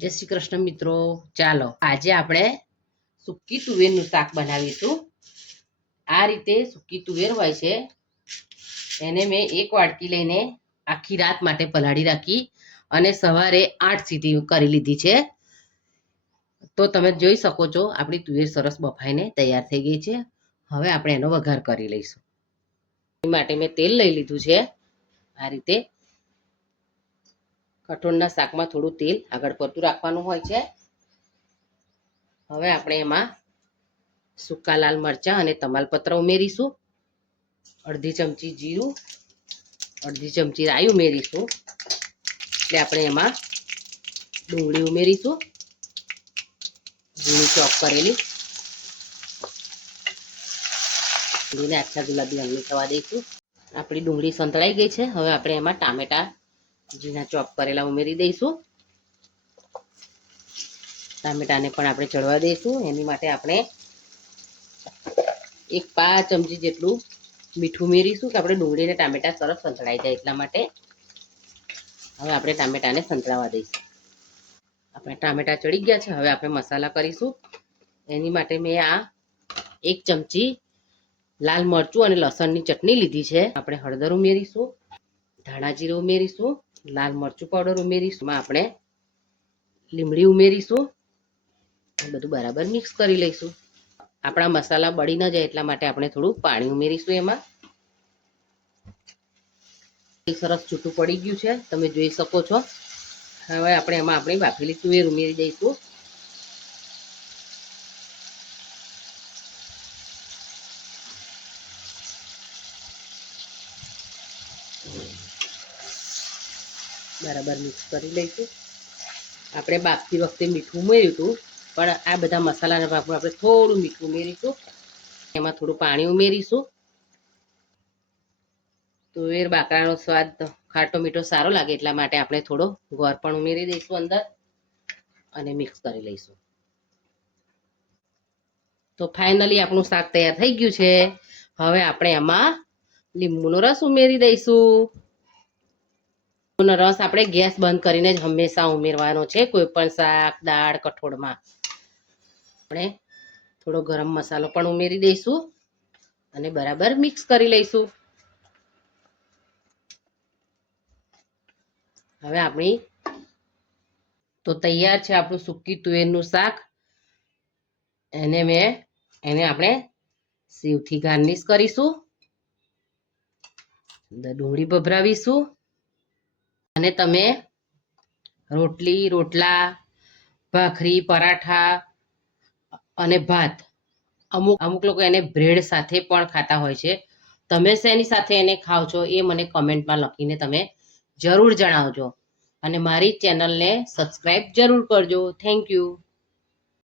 જય શ્રી કૃષ્ણ મિત્રો, ચાલો આજે આપણે સૂકી તુવેરનું શાક બનાવીશું। આ રીતે સૂકી તુવેર હોય છે એને મેં એક વાટકી લઈને આખી રાત માટે પલાળી રાખી અને સવારે 8 સીટી કરી લીધી છે। તો તમે જોઈ શકો છો આપણી તુવેર સરસ બફાઈને તૈયાર થઈ ગઈ છે। હવે આપણે એનો વઘાર કરી લઈશું। એ માટે મેં તેલ લઈ લીધું છે। આ રીતે કઠોળના શાકમાં થોડું તેલ આગળ પડતું રાખવાનું હોય છે। હવે આપણે એમાં સૂકા લાલ મરચાં અને તમાલપત્ર ઉમેરીશું। અડધી ચમચી જીરું, અડધી ચમચી રાઈ ઉમેરીશું। એટલે આપણે એમાં ડુંગળી ઉમેરીશું, ઝીણી ચોપ કરેલી। ડુંગળીને આછા ગુલાબી રંગની થવા દઈશું। આપણી ડુંગળી સંતળાઈ ગઈ છે। હવે આપણે એમાં ટામેટા ઝીણા ચોપ કરેલા ઉમેરી દઈશું। ટામેટાને પણ આપણે ચડવા દઈશું। એની માટે આપણે 1/5 ચમચી જેટલું મીઠું ઉમેરીશું કે આપણે ડુંગળી અને ટામેટા સરસ સંતળાઈ જાય એટલા માટે। હવે આપણે ટામેટાને સંતળાવા દઈશું। આપણે ટામેટા ચડી ગયા છે। હવે આપણે મસાલા કરીશું। એની માટે મેં આ 1 ચમચી લાલ મરચું અને લસણની ચટણી લીધી છે। આપણે હળદર ઉમેરીશું, ધાણા જીરું ઉમેરીશું, લાલ મરચું પાવડર ઉમેરીશું, આપણે લીમડી ઉમેરીશું। બધું બરાબર મિક્સ કરી લઈશું। આપણા મસાલા બળી ન જાય એટલા માટે આપણે થોડું પાણી ઉમેરીશું। એમાં સરસ છૂટું પડી ગયું છે, તમે જોઈ શકો છો। હવે આપણે એમાં આપણી બાફેલી તુવેર ઉમેરી દઈશું। બરાબર મિક્સ કરી લઈશું। આપણે બાફતી વખતે મીઠું ઉમેર્યું હતું, પણ આ બધા મસાલાના ભાગમાં આપણે થોડું મીઠું ઉમેરીશું। એમાં થોડું પાણી ઉમેરીશું। તુવેર બાકરાનો સ્વાદ ખાટો મીઠો સારો લાગે એટલા માટે આપણે થોડો ગોળ પણ ઉમેરી દઈશું અંદર અને મિક્સ કરી લઈશું। તો ફાઇનલી આપણું શાક તૈયાર થઈ ગયું છે। હવે આપણે એમાં લીંબુનો રસ ઉમેરી દઈશું। રસ આપણે ગેસ બંધ કરીને જ હંમેશા ઉમેરવાનો છે કોઈ પણ શાક, દાળ, કઠોળમાં। આપણે થોડો ગરમ મસાલો પણ ઉમેરી દઈશું અને બરાબર મિક્સ કરી લઈશું। હવે આપણી તો તૈયાર છે આપણું સૂકી તુવેરનું શાક। એને આપણે સેવથી ગાર્નિશ કરીશું, ડુંગળી ભભરાવીશું અને તમે રોટલી, રોટલા, ભાખરી, પરાઠા અને ભાત, અમુક લોકો એને બ્રેડ સાથે પણ ખાતા હોય છે। તમે શેની સાથે એને ખાઓ છો એ મને કમેન્ટમાં લખીને તમે જરૂર જણાવજો અને મારી ચેનલને સબસ્ક્રાઈબ જરૂર કરજો। Thank you.